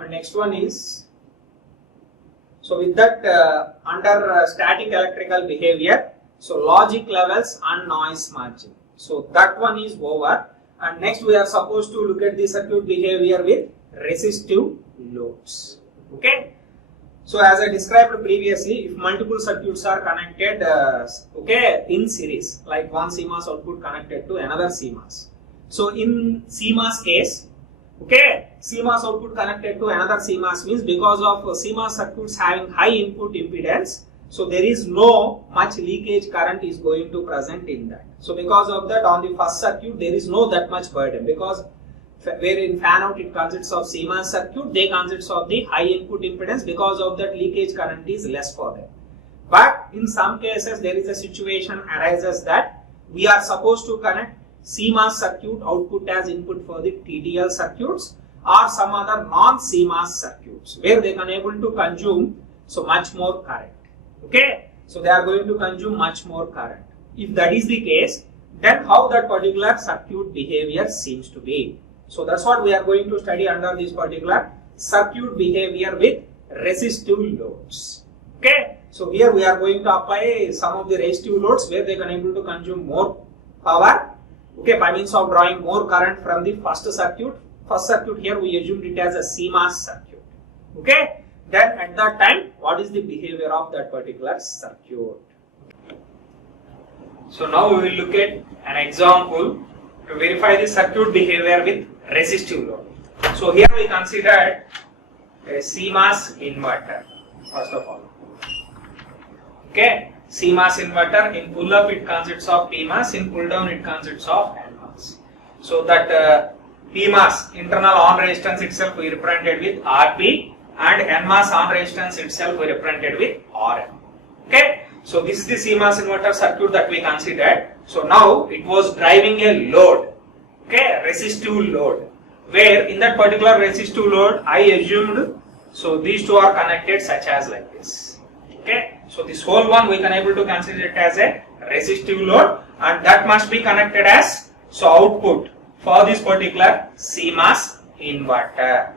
And next one is, so with that under static electrical behavior, so logic levels and noise margin. So that one is over, and next we are supposed to look at the circuit behavior with resistive loads. Okay. So as I described previously, if multiple circuits are connected in series, like one CMOS output connected to another CMOS. So in CMOS case, CMOS output connected to another CMOS means because of CMOS circuits having high input impedance, so there is no much leakage current is going to present in that. So because of that, on the first circuit there is no that much burden, because where in fan out it consists of CMOS circuit, they consist of the high input impedance, because of that leakage current is less for them. But in some cases there is a situation arises that we are supposed to connect CMOS circuit output as input for the TTL circuits or some other non-CMOS circuits where they can able to consume so much more current. Okay, so they are going to consume much more current. If that is the case, then how that particular circuit behavior seems to be. So that's what we are going to study under this particular circuit behavior with resistive loads. Okay, so here we are going to apply some of the resistive loads where they can able to consume more power. Okay, by means of drawing more current from the first circuit. First circuit here we assumed it as a CMOS circuit. Okay, then at that time, what is the behavior of that particular circuit? So now we will look at an example to verify the circuit behavior with resistive load. So here we considered a CMOS inverter first of all. Okay, CMOS inverter, in pull up it consists of PMOS, in pull down it consists of NMOS. So that PMOS internal on resistance itself we represented with RP, and NMOS on resistance itself we represented with RM. Okay, so this is the CMOS inverter circuit that we considered. So now it was driving a load, okay, resistive load, where in that particular resistive load I assumed so these two are connected such as like this. Okay, so this whole one we can able to consider it as a resistive load, and that must be connected as so output for this particular CMOS inverter.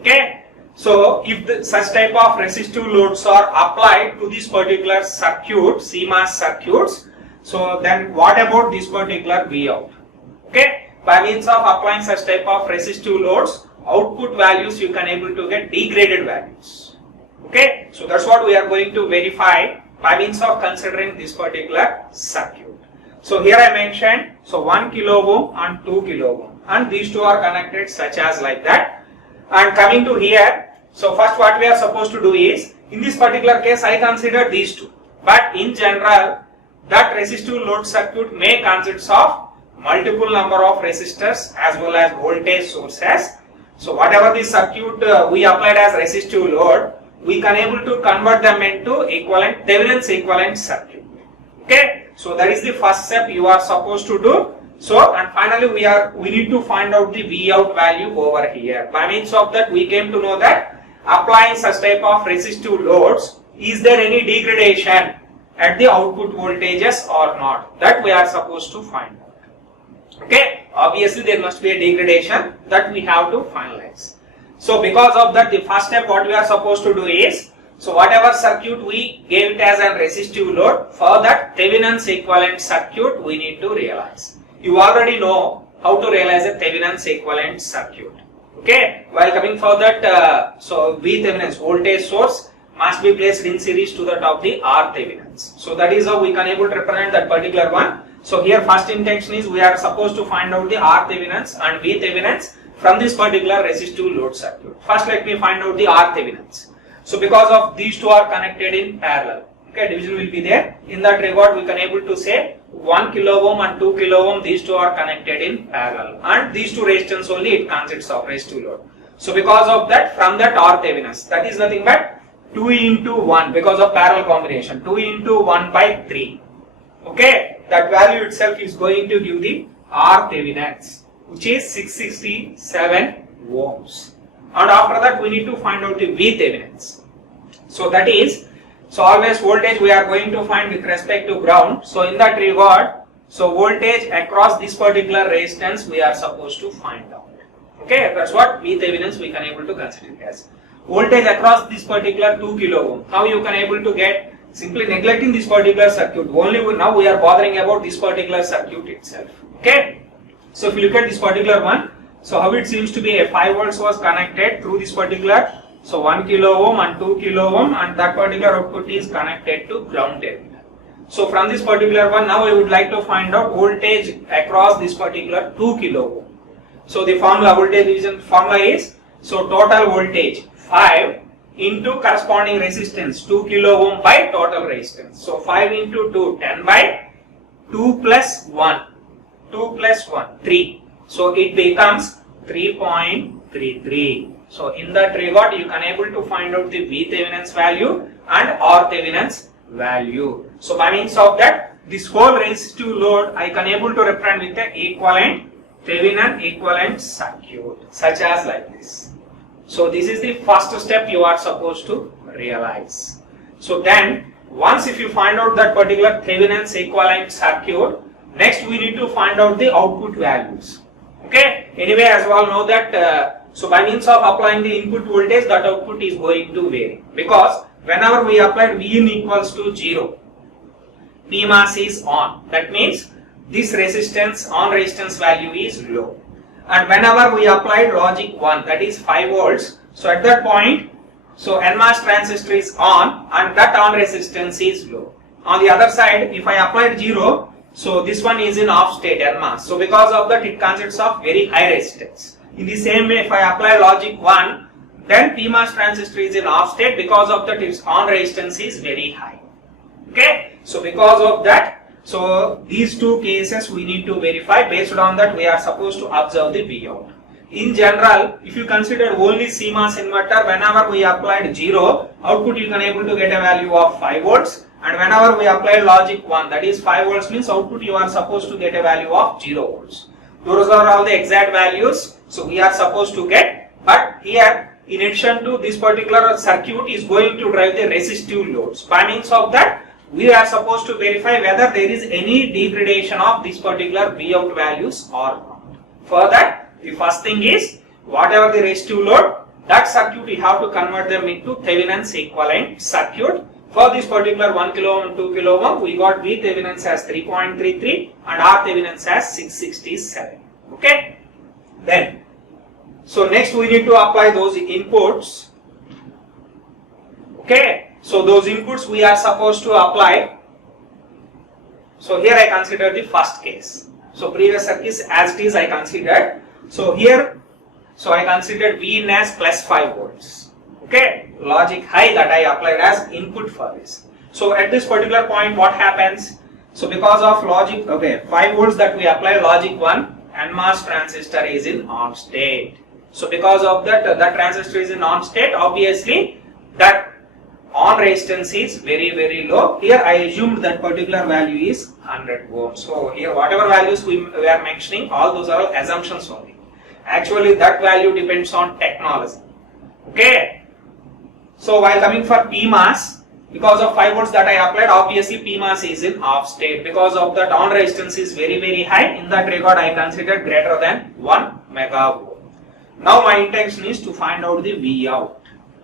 Okay, so if such type of resistive loads are applied to this particular circuit, CMOS circuits, so then what about this particular Vout? Okay, by means of applying such type of resistive loads, output values you can able to get degraded values. Okay, so that's what we are going to verify by means of considering this particular circuit. So here I mentioned so 1 kilo ohm and 2 kilo ohm, and these two are connected such as like that. And coming to here, so first what we are supposed to do is, in this particular case I consider these two, but in general that resistive load circuit may consist of multiple number of resistors as well as voltage sources. So whatever the circuit we applied as resistive load, we can able to convert them into equivalent Thevenin's equivalent circuit. Okay, so that is the first step you are supposed to do. So and finally we need to find out the Vout value over here. By means of that we came to know that applying such type of resistive loads, is there any degradation at the output voltages or not? That we are supposed to find out. Okay, obviously there must be a degradation that we have to finalize. So because of that, the first step what we are supposed to do is, so whatever circuit we gave it as a resistive load, for that Thevenin's equivalent circuit we need to realize. You already know how to realize a Thevenin's equivalent circuit. Okay, while coming for that, so V Thevenin's voltage source must be placed in series to that of the R Thevenin's. So that is how we can able to represent that particular one. So here first intention is we are supposed to find out the R Thevenin's and V Thevenin's from this particular resistive load circuit. First let me find out the R Thevenin's. So because of these two are connected in parallel, okay, division will be there. In that regard we can able to say 1 kilo ohm and 2 kilo ohm, these two are connected in parallel, and these two resistance only it consists of resistive load. So because of that, from that R Thevenin's, that is nothing but 2 into 1 because of parallel combination, 2 into 1 by 3. Okay, that value itself is going to give the R Thevenin's, which is 667 ohms. And after that we need to find out the V Thevenin's. So that is, so always voltage we are going to find with respect to ground. So in that regard, so voltage across this particular resistance we are supposed to find out. Okay, that's what VThevenin we can able to consider it as. Voltage across this particular 2 kilo ohm. How you can able to get, simply neglecting this particular circuit. Only now we are bothering about this particular circuit itself. Okay. So if you look at this particular one, so how it seems to be a 5 volts was connected through this particular, so 1 kilo ohm and 2 kilo ohm, and that particular output is connected to ground terminal. So from this particular one, now I would like to find out voltage across this particular 2 kilo ohm. So the formula, voltage division formula is, so total voltage 5 into corresponding resistance 2 kilo ohm by total resistance. So 5 into 2, 10 by 2 plus 1, 2 plus 1, 3. So it becomes 3.33. So in that regard, you can able to find out the VThevenin's value and RThevenin's value. So by means of that, this whole resistive load I can able to represent with the equivalent Thevenin equivalent circuit, such as like this. So this is the first step you are supposed to realize. So then, once if you find out that particular Thevenin's equivalent circuit, next we need to find out the output values. Okay. Anyway, as we all know that, so by means of applying the input voltage, that output is going to vary, because whenever we apply Vin equals to 0, PMOS is on. That means this resistance on resistance value is low. And whenever we applied logic 1, that is 5 volts, so at that point, so NMOS transistor is on and that on resistance is low. On the other side, if I applied 0, so this one is in off state NMOS. So because of that, it consists of very high resistance. In the same way, if I apply logic 1, then PMOS transistor is in off state, because of that its on resistance is very high. Okay, so because of that, so these two cases we need to verify. Based on that, we are supposed to observe the Vout. In general, if you consider only CMOS inverter, whenever we applied 0, output you can able to get a value of 5 volts. And whenever we apply logic 1, that is 5 volts means output you are supposed to get a value of 0 volts. Those are all the exact values, so we are supposed to get. But here, in addition to this particular circuit is going to drive the resistive loads. By means of that, we are supposed to verify whether there is any degradation of this particular Vout values or not. For that, the first thing is, whatever the resistive load, that circuit we have to convert them into Thevenin's equivalent circuit. For this particular 1 kilo ohm and 2 kilo ohm, we got VThevenin's as 3.33 and RThevenin's as 667. Okay. Then, so next we need to apply those inputs. Okay. So those inputs we are supposed to apply. So here I consider the first case. So previous circuit as it is I considered. So here, so I considered Vin as plus 5 volts. Okay, logic high that I applied as input for this. So at this particular point, what happens? So because of logic, okay, 5 volts that we apply logic 1, NMOS transistor is in on state. So because of that, that transistor is in on state, obviously that on resistance is very low. Here I assumed that particular value is 100 ohms. So here whatever values we are mentioning, all those are all assumptions only. Actually that value depends on technology. Okay. So while coming for PMOS, because of 5 volts that I applied, obviously PMOS is in off state. Because of that on resistance is very high. In that regard I considered greater than 1 megaohm. Now my intention is to find out the Vout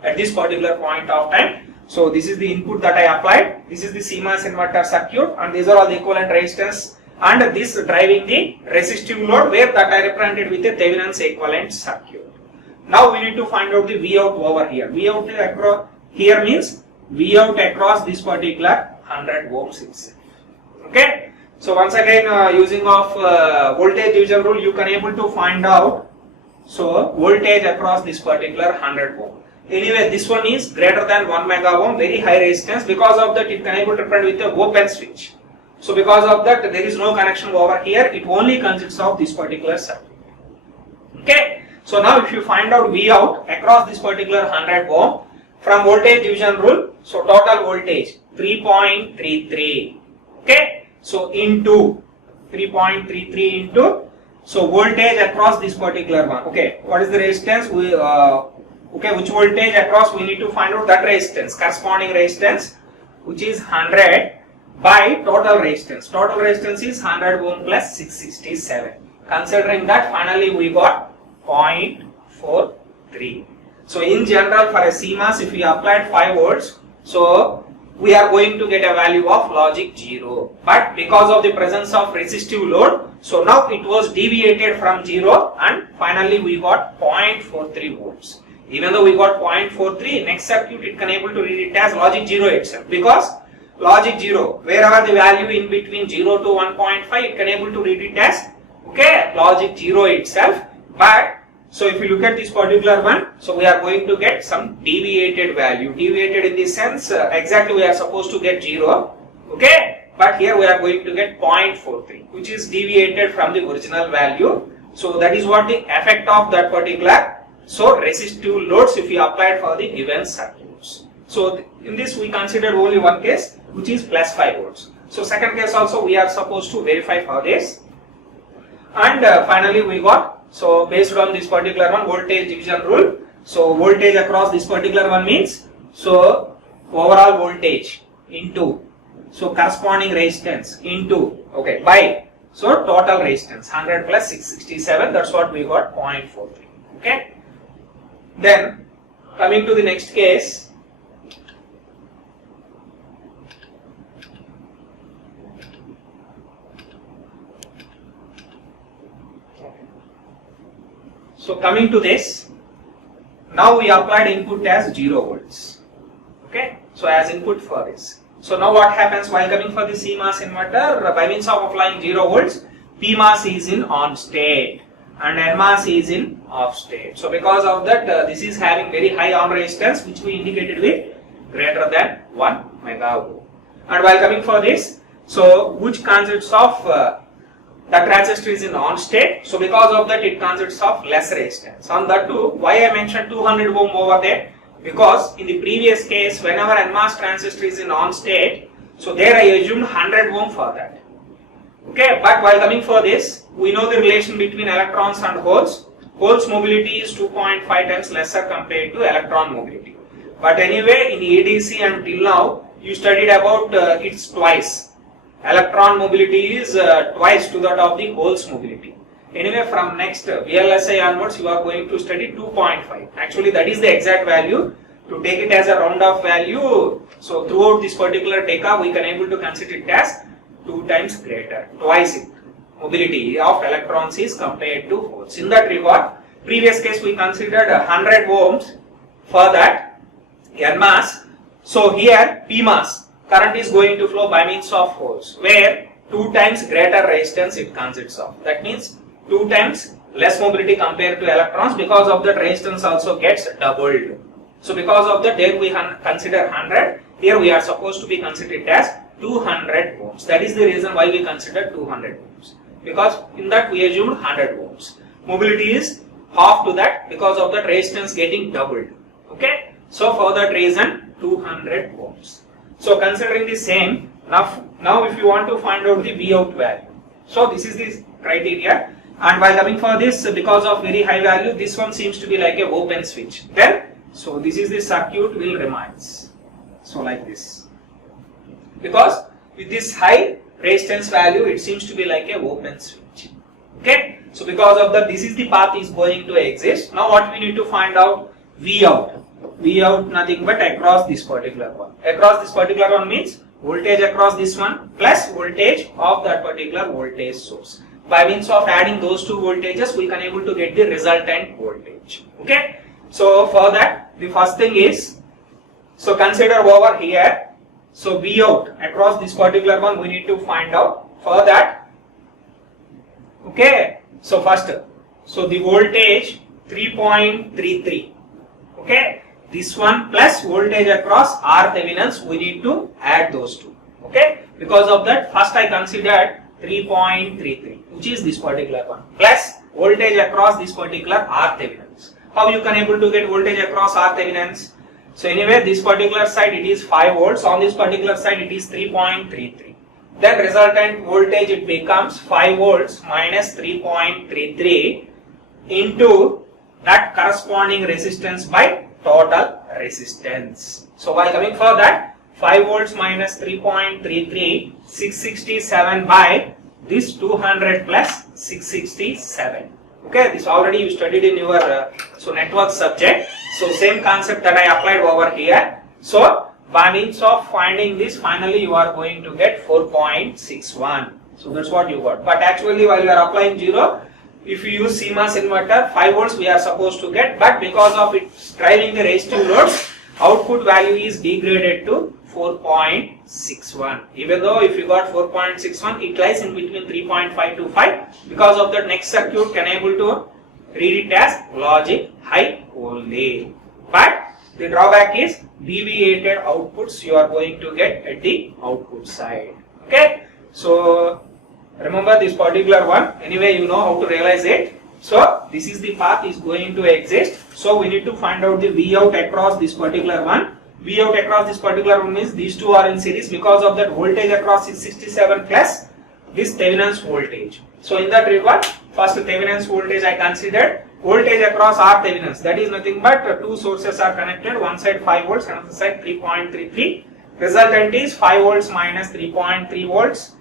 at this particular point of time. So this is the input that I applied. This is the CMOS inverter circuit, and these are all the equivalent resistance, and this driving the resistive load where that I represented with the Thevenin's equivalent circuit. Now we need to find out the Vout over here. Vout across here means Vout across this particular 100 ohms itself. Okay. So once again, using of voltage division rule, you can able to find out so voltage across this particular 100 ohm. Anyway, this one is greater than 1 mega ohm, very high resistance. Because of that, it can able to represent with a open switch. So because of that, there is no connection over here. It only consists of this particular circuit. Okay. So now if you find out Vout across this particular 100 ohm from voltage division rule, so total voltage 3.33. Okay. So into 3.33 into, so voltage across this particular one. Okay. What is the resistance? Okay, which voltage across, we need to find out that resistance, corresponding resistance, which is 100 by total resistance. Total resistance is 100 ohm plus 667. Considering that, finally we got 0.43. So in general, for a CMOS, if we applied 5 volts, so we are going to get a value of logic 0. But because of the presence of resistive load, so now it was deviated from 0 and finally we got 0.43 volts. Even though we got 0.43, next circuit it can able to read it as logic 0 itself, because logic 0, wherever the value in between 0 to 1.5, it can able to read it as logic 0 itself. But so if you look at this particular one, so we are going to get some deviated value. Deviated in the sense, exactly we are supposed to get 0, but here we are going to get 0.43, which is deviated from the original value. So that is what the effect of that particular resistive loads if we applied for the given circuits. So in this we considered only one case, which is plus 5 volts. So second case also we are supposed to verify for this. And finally we got, so based on this particular one, voltage division rule. So voltage across this particular one means, so overall voltage into, so corresponding resistance into, by, so total resistance 100 plus 667, that's what we got, 0.43. Then coming to the next case, so coming to this, now we applied input as 0 volts. So as input for this. So now what happens while coming for the CMOS inverter? By means of applying 0 volts, PMOS is in on state and NMOS is in off state. So because of that, this is having very high on resistance, which we indicated with greater than 1 megaohm. And while coming for this, so which consists of the transistor is in on state, so because of that it consists of less resistance. On that too, why I mentioned 200 ohm over there? Because in the previous case, whenever NMOS transistor is in on state, so there I assumed 100 ohm for that. But while coming for this, we know the relation between electrons and holes. Holes mobility is 2.5 times lesser compared to electron mobility. But anyway, in ADC until now, you studied about it's twice. Electron mobility is twice to that of the holes mobility. Anyway, from next VLSI onwards, you are going to study 2.5. Actually, that is the exact value. To take it as a round off value, so throughout this particular takeoff, we can able to consider it as 2 times greater, twice it. Mobility of electrons is compared to holes. In that regard, previous case we considered 100 ohms for that NMOS. So here PMOS, current is going to flow by means of holes, where 2 times greater resistance it consists of. That means 2 times less mobility compared to electrons. Because of that, resistance also gets doubled. So because of that, there we consider 100. Here we are supposed to be considered as 200 ohms. That is the reason why we consider 200 ohms. Because in that we assumed 100 ohms. Mobility is half to that, because of that resistance getting doubled. So for that reason 200 ohms. So considering the same, now if you want to find out the Vout value, so this is the criteria. And while coming for this, because of very high value, this one seems to be like a open switch. Then, so this is the circuit will remains. So like this. Because with this high resistance value, it seems to be like a open switch. So because of that, this is the path is going to exist. Now what we need to find out? Vout. Vout nothing but across this particular one. Across this particular one means voltage across this one plus voltage of that particular voltage source. By means of adding those two voltages, we can able to get the resultant voltage. So for that, the first thing is, so consider over here, so Vout across this particular one we need to find out. For that, so first, so the voltage 3.33, this one plus voltage across R Thevenins, we need to add those two. Because of that, first I considered 3.33, which is this particular one, plus voltage across this particular R Thevenins. How you can able to get voltage across R Thevenins? So anyway, this particular side it is 5 volts, on this particular side it is 3.33. Then resultant voltage it becomes 5 volts minus 3.33 into that corresponding resistance by total resistance. So while coming for that, 5 volts minus 3.33, 667 by this 200 plus 667. Okay, this already you studied in your network subject. So same concept that I applied over here. So by means of finding this, finally you are going to get 4.61. So that's what you got. But actually while you are applying 0, if you use CMOS inverter, 5 volts we are supposed to get, but because of it driving the resistive loads, output value is degraded to 4.61. Even though if you got 4.61, it lies in between 3.5 to 5. Because of that, next circuit can able to read it as logic high voltage. But the drawback is deviated outputs you are going to get at the output side. Okay, so remember this particular one. Anyway, you know how to realize it. So this is the path is going to exist. So we need to find out the V out across this particular one. V out across this particular one means these two are in series. Because of that, voltage across is 67 plus this Thevenin's voltage. So in that regard, first Thevenin's voltage I considered. Voltage across are Thevenin's. That is nothing but two sources are connected. One side 5 volts, another side 3.33. Resultant is 5 volts minus 3.3 volts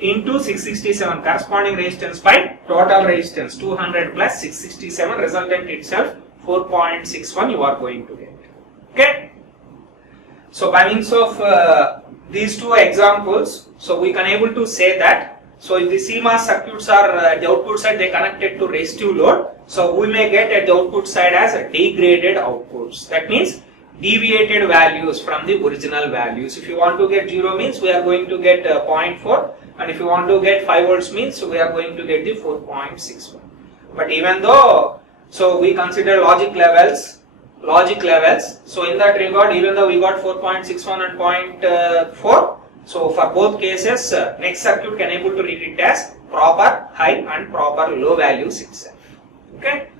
into 667, corresponding resistance by total resistance 200 plus 667, resultant itself 4.61 you are going to get. Okay. So by means of these two examples, so we can able to say that, so if the CMOS circuits are at the output side, they connected to resistive load, so we may get at the output side as degraded outputs. That means deviated values from the original values. If you want to get 0 means we are going to get 0.4, and if you want to get 5 volts means we are going to get the 4.61. But even though, so we consider logic levels, so in that regard, even though we got 4.61 and 0.4, so for both cases, next circuit can able to read it as proper high and proper low values itself. Okay.